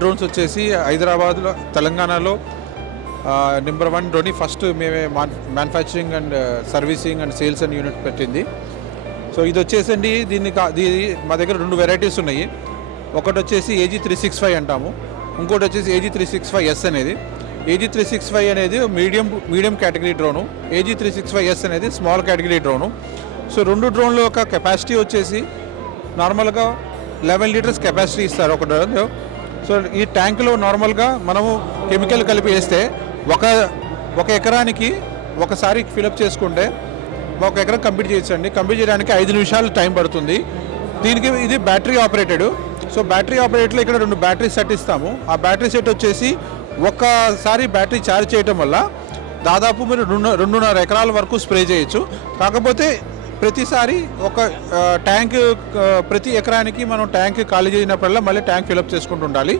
Drones వచ్చేసి హైదరాబాద్లో తెలంగాణలో నెంబర్ 1 డ్రోన్ ఫస్ట్ మేమే manufacturing and servicing and sales and unit పెట్టింది. సో ఇది వచ్చేసండి దీన్ని మా దగ్గర 2 వెరైటీస్ ఉన్నాయి. ఒకటి వచ్చేసి AG365 అంటాము, ఇంకోటి వచ్చేసి AG365S అనేది. AG365 అనేది మీడియం కేటగిరీ డ్రోను, AG365S అనేది స్మాల్ కేటగిరీ డ్రోను. సో 2 డ్రోన్ల యొక్క కెపాసిటీ వచ్చేసి నార్మల్గా 11 లీటర్స్ కెపాసిటీ ఇస్తారు ఒక డ్రోన్లో. సో ఈ ట్యాంకులో నార్మల్గా మనము కెమికల్ కలిపి వేస్తే ఒక ఎకరానికి ఒకసారి ఫిలప్ చేసుకుంటే ఒక ఎకరం కంప్లీట్ చేయొచ్చండి. కంప్లీట్ చేయడానికి 5 నిమిషాలు టైం పడుతుంది. దీనికి ఇది బ్యాటరీ ఆపరేటెడ్. సో బ్యాటరీ ఆపరేటర్లో ఇక్కడ 2 బ్యాటరీ సెట్ ఇస్తాము. ఆ బ్యాటరీ సెట్ వచ్చేసి ఒక్కసారి బ్యాటరీ ఛార్జ్ చేయటం వల్ల దాదాపు మీరు 2.5 ఎకరాల వరకు స్ప్రే చేయొచ్చు. కాకపోతే ప్రతిసారి ఒక ట్యాంక్ ప్రతి ఎకరానికి మనం ట్యాంక్ ఖాళీ చేసినప్పుడల్లా మళ్ళీ ట్యాంక్ ఫిలప్ చేసుకుంటూ ఉండాలి.